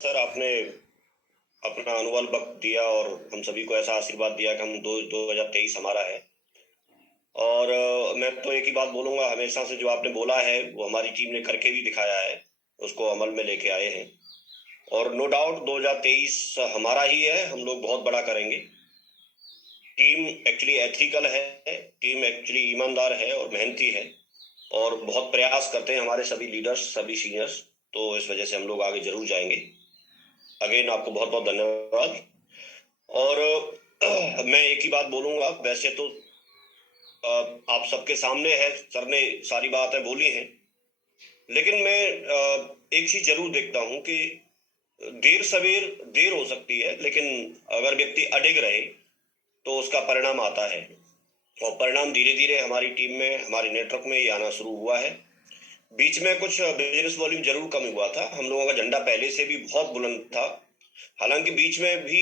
Sir, आपने अपना अनुभव वक्त दिया और हम सभी को ऐसा आशीर्वाद दिया कि हम 2023 हमारा है। और मैं तो एक ही बात बोलूंगा, हमेशा से जो आपने बोला है वो हमारी टीम ने करके भी दिखाया है, उसको अमल में लेके आए हैं। और नो डाउट 2023 हमारा ही है, हम लोग बहुत बड़ा करेंगे। टीम एक्चुअली एथिकल है, टीम एक्चुअली ईमानदार है और मेहनती है और बहुत प्रयास करते हैं हमारे सभी लीडर्स, सभी सीनियर्स। तो इस वजह से हम लोग आगे जरूर जाएंगे। अगेन आपको बहुत बहुत धन्यवाद। और मैं एक ही बात बोलूंगा, वैसे तो आप सबके सामने है, सर ने सारी बातें बोली हैं, लेकिन मैं एक चीज जरूर देखता हूं कि देर सवेर देर हो सकती है, लेकिन अगर व्यक्ति अडिग रहे तो उसका परिणाम आता है। और परिणाम धीरे धीरे हमारी टीम में, हमारे नेटवर्क में ये आना शुरू हुआ है। बीच में कुछ बिजनेस वॉल्यूम जरूर कम हुआ था, हम लोगों का झंडा पहले से भी बहुत बुलंद था। हालांकि बीच में भी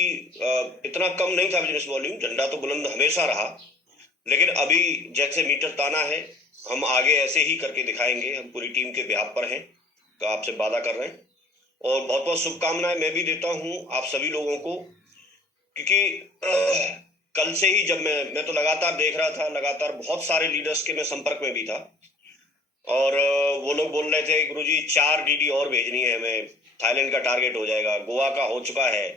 इतना कम नहीं था बिजनेस वॉल्यूम, झंडा तो बुलंद हमेशा रहा। लेकिन अभी जैसे मीटर ताना है, हम आगे ऐसे ही करके दिखाएंगे। हम पूरी टीम के बिहाफ पर हैं, तो आपसे वादा कर रहे हैं। और बहुत बहुत शुभकामनाएं मैं भी देता हूं आप सभी लोगों को, क्योंकि कल से ही जब मैं तो लगातार देख रहा था, लगातार बहुत सारे लीडर्स के मैं संपर्क में भी था। और वो लोग बोल रहे थे गुरुजी 4 डीडी और भेजनी है हमें, थाईलैंड का टारगेट हो जाएगा, गोवा का हो चुका है।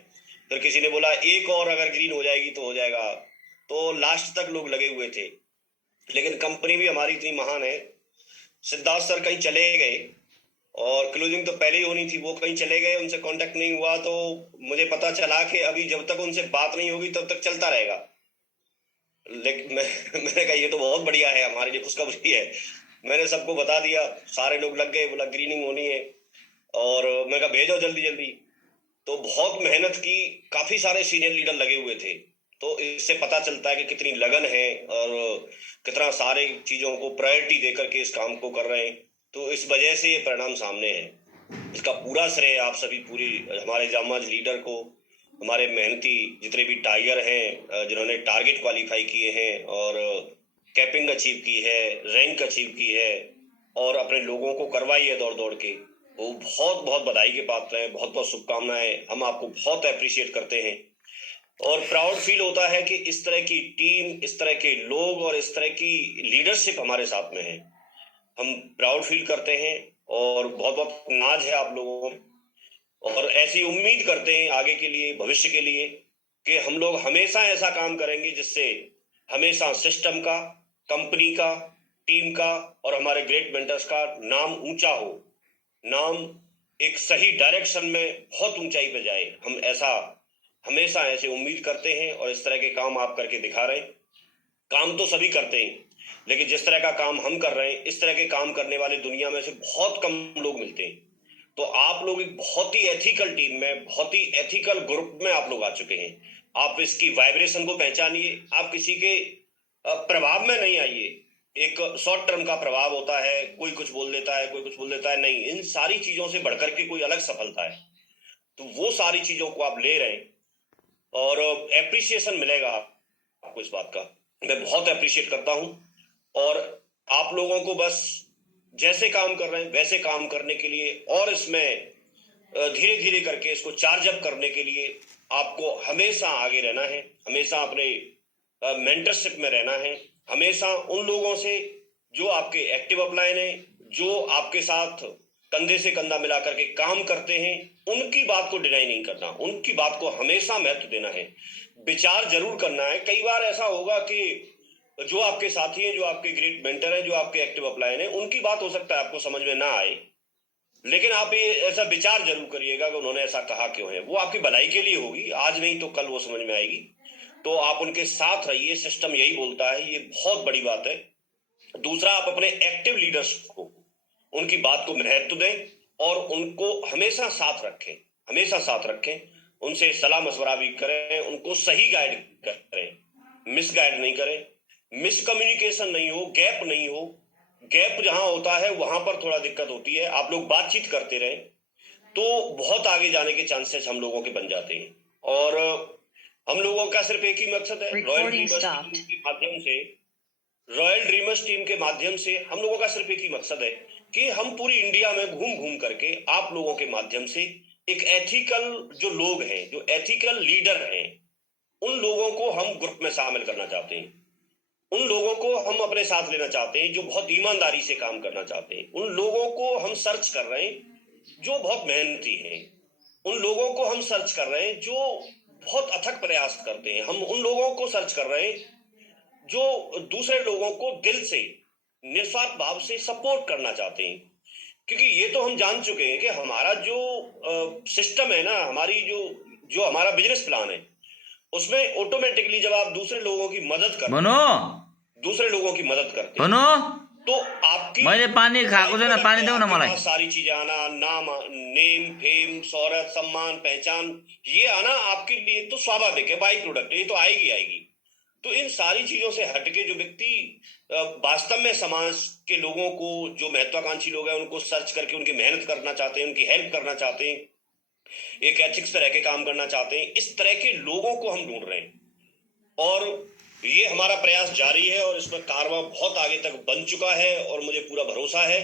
फिर किसी ने बोला एक और अगर ग्रीन हो जाएगी तो हो जाएगा। तो लास्ट तक लोग लगे हुए थे, लेकिन कंपनी भी हमारी इतनी महान है। सिद्धार्थ सर कहीं चले गए और क्लोजिंग तो पहले ही होनी थी, वो कहीं चले गए, उनसे कांटेक्ट नहीं हुआ। तो मुझे पता चला कि अभी जब तक उनसे बात नहीं होगी तब तक चलता रहेगा। लेकिन मैंने कहा ये तो बहुत बढ़िया है, हमारे लिए खुशखबरी है। मैंने सबको बता दिया, सारे लोग लग गए, बोला ग्रीनिंग होनी है। और मैं कहा भेजो जल्दी जल्दी। तो बहुत मेहनत की, काफी सारे सीनियर लीडर लगे हुए थे। तो इससे पता चलता है कि कितनी लगन है और कितना सारे चीजों को प्रायोरिटी देकर के इस काम को कर रहे हैं। तो इस वजह से ये परिणाम सामने है। इसका पूरा श्रेय आप सभी, पूरी हमारे जामाज लीडर को, हमारे मेहनती जितने भी टाइगर हैं, जिन्होंने टारगेट क्वालिफाई किए हैं और कैपिंग अचीव की है, रैंक अचीव की है और अपने लोगों को करवाई है दौड़ दौड़ के, वो बहुत बहुत बधाई के पात्र हैं। बहुत बहुत शुभकामनाएं, हम आपको बहुत अप्रिशिएट करते हैं। और प्राउड फील होता है कि इस तरह की टीम, इस तरह के लोग और इस तरह की लीडरशिप हमारे साथ में है। हम प्राउड फील करते हैं और बहुत बहुत नाज है आप लोगों में। और ऐसी उम्मीद करते हैं आगे के लिए, भविष्य के लिए, कि हम लोग हमेशा ऐसा काम करेंगे जिससे हमेशा सिस्टम का, कंपनी का, टीम का और हमारे ग्रेट मेंटर्स का नाम ऊंचा हो, नाम एक सही डायरेक्शन में बहुत ऊंचाई पे जाए। हम ऐसा हमेशा ऐसे उम्मीद करते हैं और इस तरह के काम आप करके दिखा रहे हैं। काम तो सभी करते हैं, लेकिन जिस तरह का काम हम कर रहे हैं, इस तरह के काम करने वाले दुनिया में से बहुत कम लोग मिलते हैं। तो आप लोग एक बहुत ही एथिकल टीम में, बहुत ही एथिकल ग्रुप में आप लोग आ चुके हैं। आप इसकी वाइब्रेशन को पहचानिए, आप किसी के प्रभाव में नहीं आइए। एक शॉर्ट टर्म का प्रभाव होता है, कोई कुछ बोल देता है, कोई कुछ बोल देता है, नहीं, इन सारी चीजों से बढ़कर के कोई अलग सफलता है। तो वो सारी चीजों को आप ले रहे हैं और एप्रिसिएशन मिलेगा आपको इस बात का। मैं बहुत अप्रिशिएट करता हूं। और आप लोगों को बस जैसे काम कर रहे हैं वैसे काम करने के लिए और इसमें धीरे धीरे करके इसको चार्ज अप करने के लिए आपको हमेशा आगे रहना है, हमेशा अपने मेंटरशिप में रहना है, हमेशा उन लोगों से जो आपके एक्टिव अपलाइन है, जो आपके साथ कंधे से कंधा मिला करके काम करते हैं, उनकी बात को डिनाई नहीं करना, उनकी बात को हमेशा महत्व देना है, विचार जरूर करना है। कई बार ऐसा होगा कि जो आपके साथी हैं, जो आपके ग्रेट मेंटर हैं, जो आपके एक्टिव अपलाइन हैं, उनकी बात हो सकता है आपको समझ में ना आए, लेकिन आप ये ऐसा विचार जरूर करिएगा कि उन्होंने ऐसा कहा क्यों है। वो आपकी भलाई के लिए होगी, आज नहीं तो कल वो समझ में आएगी। तो आप उनके साथ रहिए, सिस्टम यही बोलता है, ये बहुत बड़ी बात है। दूसरा, आप अपने एक्टिव लीडर्स को, उनकी बात को महत्व दें और उनको हमेशा साथ रखें, हमेशा साथ रखें। उनसे सलाह मशवरा भी करें, उनको सही गाइड करें, मिस गाइड नहीं करें, मिसकम्युनिकेशन नहीं हो, गैप नहीं हो। गैप जहां होता है वहां पर थोड़ा दिक्कत होती है। आप लोग बातचीत करते रहें तो बहुत आगे जाने के चांसेस हम लोगों के बन जाते हैं। और हम लोगों का सिर्फ एक ही मकसद है, रॉयल ड्रीमर्स टीम के माध्यम से, रॉयल ड्रीमर्स टीम के माध्यम से हम लोगों का सिर्फ एक ही मकसद है कि हम पूरी इंडिया में घूम घूम करके आप लोगों के माध्यम से एक एथिकल जो लोग हैं, जो एथिकल लीडर हैं, उन लोगों को हम ग्रुप में शामिल करना चाहते हैं। उन लोगों को हम अपने साथ लेना चाहते हैं जो बहुत ईमानदारी से काम करना चाहते हैं। उन लोगों को हम सर्च कर रहे हैं जो बहुत मेहनती हैं। उन लोगों को हम सर्च कर रहे हैं जो बहुत अथक प्रयास करते हैं। हम उन लोगों को सर्च कर रहे हैं जो दूसरे लोगों को दिल से, निस्वार्थ भाव से सपोर्ट करना चाहते हैं। क्योंकि ये तो हम जान चुके हैं कि हमारा जो सिस्टम है ना, हमारी जो जो हमारा बिजनेस प्लान है, उसमें ऑटोमेटिकली जब आप दूसरे लोगों की मदद करते बनो दूसरे लोगों की मदद करते बनो तो आपकी मैले पानी खाएको छैन, पानी देऊ न आपके मलाई। पास सारी चीजें आना, नाम, नेम, फेम, शोहरत, सम्मान, पहचान, ये आना आपके लिए तो स्वाभाविक है, बाई प्रोडक्ट, ये तो आएगी आएगी। तो इन सारी चीजों से हटके जो व्यक्ति वास्तव में समाज के लोगों को, जो महत्वाकांक्षी लोग हैं, उनको सर्च करके उनकी मेहनत करना चाहते हैं, उनकी हेल्प करना चाहते हैं, एक एथिक्स पे रह के काम करना चाहते हैं, इस तरह के लोगों को हम ढूंढ रहे हैं। और ये हमारा प्रयास जारी है और इसमें कारवां बहुत आगे तक बन चुका है। और मुझे पूरा भरोसा है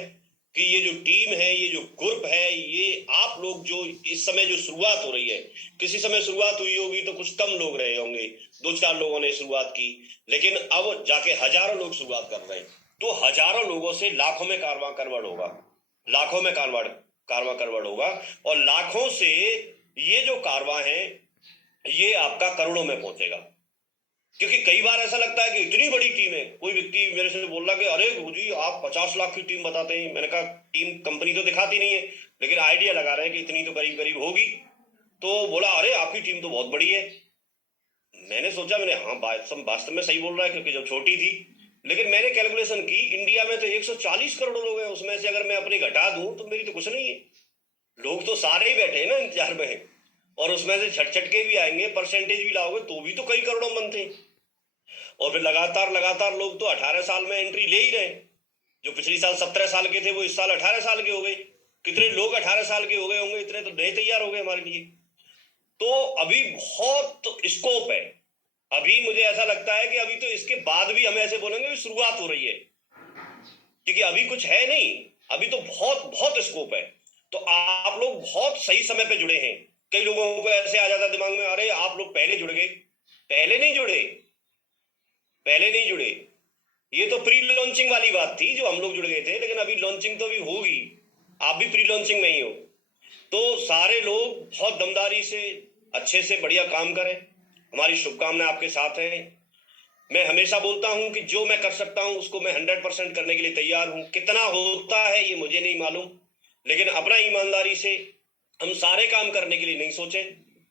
कि ये जो टीम है, ये जो ग्रुप है, ये आप लोग जो इस समय जो शुरुआत हो रही है, किसी समय शुरुआत हुई होगी तो कुछ कम लोग रहे होंगे, 2-4 लोगों ने शुरुआत की, लेकिन अब जाके हजारों लोग शुरुआत कर रहे हैं। तो हजारों लोगों से लाखों में कारवां करवड़ होगा, लाखों में कारवां करवड़ होगा, और लाखों से ये जो कारवां है ये आपका करोड़ों में पहुंचेगा। क्योंकि कई बार ऐसा लगता है कि इतनी बड़ी टीम है। कोई व्यक्ति मेरे से बोल रहा कि अरे गुरुजी आप 50 लाख की टीम बताते हैं। मैंने कहा टीम कंपनी तो दिखाती नहीं है, लेकिन आइडिया लगा रहे हैं कि इतनी तो करीब करीब होगी। तो बोला अरे आपकी टीम तो बहुत बड़ी है। मैंने सोचा, मैंने हाँ वास्तव में सही बोल रहा है, क्योंकि जब छोटी थी, लेकिन मैंने कैलकुलेशन की, इंडिया में तो 140 करोड़ लोग हैं, उसमें से अगर मैं अपनी घटा दूं तो मेरी तो कुछ नहीं है। लोग तो सारे ही बैठे हैं ना इंतजार में, और उसमें से छट के भी आएंगे, परसेंटेज भी लाओगे तो भी तो कई करोड़ों बनते हैं। और फिर लगातार लोग तो 18 साल में एंट्री ले ही रहे। जो पिछली साल 17 साल के थे वो इस साल 18 साल के हो गए। कितने लोग 18 साल के हो गए होंगे, इतने तो नए तैयार हो गए हमारे लिए। तो अभी बहुत स्कोप है। अभी मुझे ऐसा लगता है कि अभी तो इसके बाद भी हम ऐसे बोलेंगे कि शुरुआत हो रही है, क्योंकि अभी कुछ है नहीं, अभी तो बहुत बहुत स्कोप है। तो आप लोग बहुत सही समय पे जुड़े हैं। कई लोगों को ऐसे आ जाता दिमाग में, अरे आप लोग पहले जुड़ गए। पहले नहीं जुड़े, पहले नहीं जुड़े, ये तो प्री लॉन्चिंग वाली बात थी जो हम लोग जुड़ गए थे, लेकिन अभी लॉन्चिंग तो भी होगी, आप भी प्री लॉन्चिंग में ही हो। तो सारे लोग बहुत दमदारी से, अच्छे से बढ़िया काम करें। हमारी शुभकामनाएं आपके साथ हैं। मैं हमेशा बोलता हूं कि जो मैं कर सकता हूं उसको मैं 100% करने के लिए तैयार हूं। कितना होता है ये मुझे नहीं मालूम, लेकिन अपना ईमानदारी से हम सारे काम करने के लिए नहीं सोचे।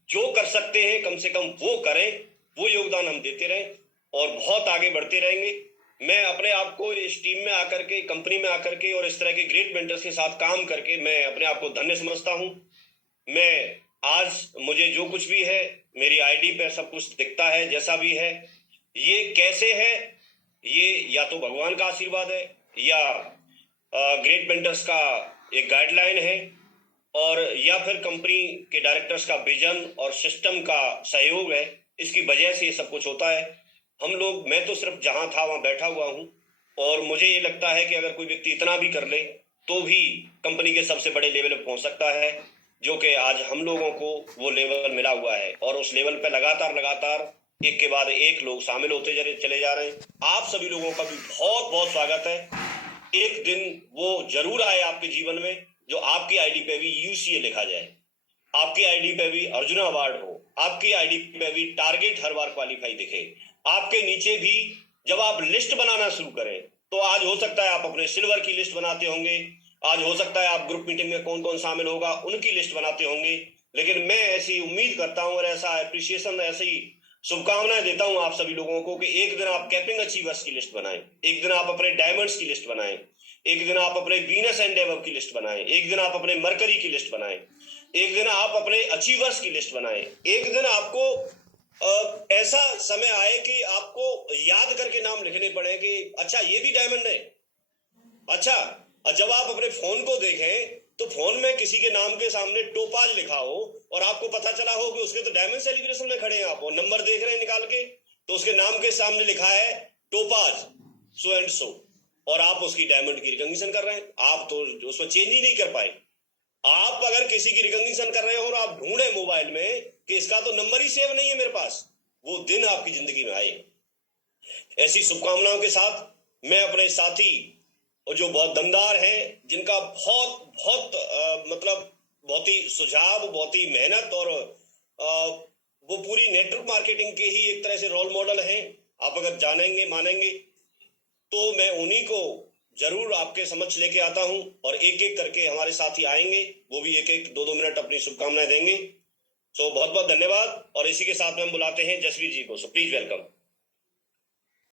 जो कर सकते हैं कम से कम वो करें, वो योगदान हम देते रहें और बहुत आगे बढ़ते रहेंगे। मैं अपने आप को इस टीम में आकर के, कंपनी में आकर के और इस तरह के ग्रेट मेंटर्स के साथ काम करके मैं अपने आप को धन्य समझता हूं। मैं आज, मुझे जो कुछ भी है, मेरी आईडी पे सब कुछ दिखता है जैसा भी है। ये कैसे है, ये या तो भगवान का आशीर्वाद है या ग्रेट मेंटर्स का एक गाइडलाइन है, और या फिर कंपनी के डायरेक्टर्स का विजन और सिस्टम का सहयोग है। इसकी वजह से ये सब कुछ होता है। हम लोग, मैं तो सिर्फ जहां था वहां बैठा हुआ हूं, और मुझे ये लगता है कि अगर कोई व्यक्ति इतना भी कर ले तो भी कंपनी के सबसे बड़े लेवल पर पहुंच सकता है, जो कि आज हम लोगों को वो लेवल मिला हुआ है। और उस लेवल पे लगातार एक के बाद एक लोग शामिल होते चले जा रहे हैं। आप सभी लोगों का भी बहुत बहुत स्वागत है। एक दिन वो जरूर आए आपके जीवन में जो आपकी आईडी पे भी यूसीए लिखा जाए, आपकी आईडी पे भी अर्जुन अवार्ड हो, आपकी आईडी पे भी टारगेट हर बार क्वालिफाई दिखे, आपके नीचे भी जब आप लिस्ट बनाना शुरू करें, तो आज हो सकता है आप अपने सिल्वर की लिस्ट बनाते होंगे, आज हो सकता है आप ग्रुप मीटिंग में कौन कौन शामिल होगा उनकी लिस्ट बनाते होंगे, लेकिन मैं ऐसी उम्मीद करता हूं और ऐसा अप्रिसिएशन, ऐसी शुभकामनाएं देता हूं आप सभी लोगों को कि एक दिन आप कैपिंग अचीवर्स की लिस्ट बनाएं, एक दिन आप अपने डायमंड्स की लिस्ट बनाएं, एक दिन आप अपने वीनस एंड एबव की लिस्ट बनाएं, एक दिन आप अपने मरकरी की लिस्ट बनाएं, एक दिन आप अपने अचीवर्स की लिस्ट बनाएं। एक दिन आपको ऐसा समय आए कि आपको याद करके नाम लिखने पड़े कि अच्छा ये भी डायमंड है। अच्छा, जब आप अपने फोन को देखें तो फोन में किसी के नाम के सामने टोपाज लिखा हो और आपको पता चला हो कि उसके तो डायमंड सेलिब्रेशन में खड़े हैं, आप और नंबर देख रहे हैं निकाल के, तो उसके नाम के सामने लिखा है टोपाज सो एंड सो, और आप उसकी डायमंड की रिकॉग्निशन कर रहे हैं। आप तो उसमें चेंज ही नहीं कर पाए। आप अगर किसी की रिकॉग्निशन कर रहे हो और आप ढूंढे मोबाइल में कि इसका तो नंबर ही सेव नहीं है मेरे पास, वो दिन आपकी जिंदगी में आए। ऐसी शुभकामनाओं के साथ मैं अपने साथी और जो बहुत दमदार हैं, जिनका बहुत बहुत मतलब बहुत ही सुझाव, बहुत ही मेहनत और वो पूरी नेटवर्क मार्केटिंग के ही एक तरह से रोल मॉडल हैं, आप अगर जानेंगे मानेंगे तो मैं उन्हीं को जरूर आपके समक्ष लेके आता हूं और एक एक करके हमारे साथी आएंगे, वो भी एक एक 2-2 मिनट अपनी शुभकामनाएं देंगे। सो बहुत बहुत धन्यवाद। और इसी के साथ में हम बुलाते हैं जसवीर जी को। So please welcome.